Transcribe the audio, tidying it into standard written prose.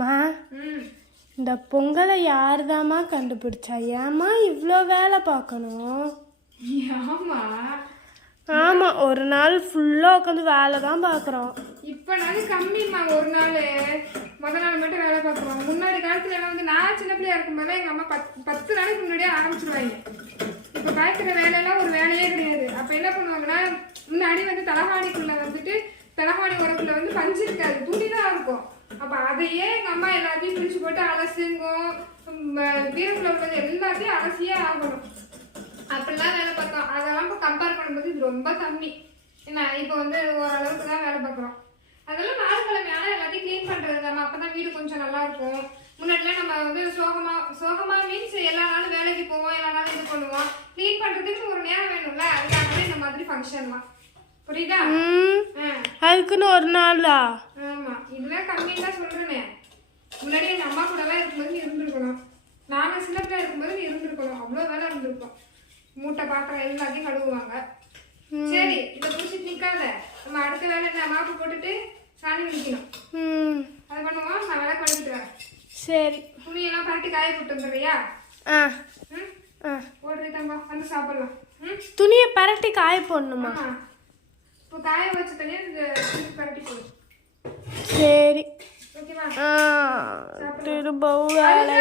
மா இந்த பொங்கலை யாருதாம்மா கண்டுபிடிச்சா? ஏம்மா இவ்வளோ வேலை பார்க்கணும்? ஆமா ஆமாம், ஒரு நாள் ஃபுல்லாக உட்காந்து வேலை தான் பார்க்குறோம். இப்ப நாள் கம்மிம்மா, ஒரு நாள் முத நாள் மட்டும் வேலை பார்க்குறோம். முன்னாடி காலத்துல எல்லாம் வந்து நான் சின்ன பிள்ளையா இருக்கும்போது எங்க அம்மா 10 நாளைக்கு முன்னாடியே ஆரம்பிச்சிருவாங்க. இப்ப பாய்க்கிற வேலையெல்லாம் ஒரு வேலையே கிடையாது. அப்ப என்ன பண்ணுவாங்கன்னா, முன்னாடி வந்து தலகாணிக்குள்ள வந்துட்டு தலகாணி உரக்குள்ள வந்து பஞ்சு இருக்காது, துணிதான் இருக்கும். அப்ப அதையே எங்க அம்மா எல்லாத்தையும் பிரிச்சு போட்டு அலசுங்கும், வீரக்குள்ள உள்ளது எல்லாத்தையும் அலசியே ஆகணும். அப்படிலாம் வேலை பார்த்தோம். அதெல்லாம் இப்போ கம்பேர் பண்ணும்போது இது ரொம்ப கம்மி. என்ன இப்போ வந்து ஓரளவுக்கு தான் வேலை பார்க்குறோம். அதெல்லாம் நாளுக்கிழமை ஆனால் எல்லாத்தையும் க்ளீன் பண்ணுறது தானே, அப்போ தான் வீடு கொஞ்சம் நல்லா இருக்கும். முன்னாடிலாம் நம்ம வந்து சோகமா மீன்ஸ் எல்லா நாளும் வேலைக்கு போவோம், எல்லா நாளும் இது பண்ணுவோம். க்ளீன் பண்ணுறதுக்கு ஒரு நேரம் வேணும்ல, அதுக்காகவே இந்த மாதிரி ஃபங்க்ஷன்லாம். புரியுதா? அதுக்குன்னு ஒரு நாளா? ஆமாம், இதெல்லாம் கம்மின்னு தான் சொல்கிறேனே. முன்னாடி எங்கள் அம்மா கூடலாம் இருக்கும்போது நீ இருந்திருக்கணும், நாங்கள் சின்ன பிள்ளை இருக்கும்போது நீ இருந்திருக்கணும். அவ்வளோ வேலை இருந்திருக்கும். மூட்டை பாத்திரம் எல்லாத்தையும் கழுவுவாங்க. சரி, இதை குடிச்சிட்டு நிற்காத, நம்ம அடுத்த வேலை இந்த மாப்பு போட்டுட்டு சாணி விழிக்கணும். அதை பண்ணுவோம். நான் வேலை பண்ணிட்டு வரேன். சரி, துணியெல்லாம் பரட்டி காய போட்டு வந்துடுறியா? போடுறே தம்பா, வந்து சாப்பிடலாம். துணியை பரட்டி காய போடணுமா? இப்போ காய வச்ச தனியா இந்த பரட்டி போடு. சரி, ஓகேவா? திரும்பவும் வேலை.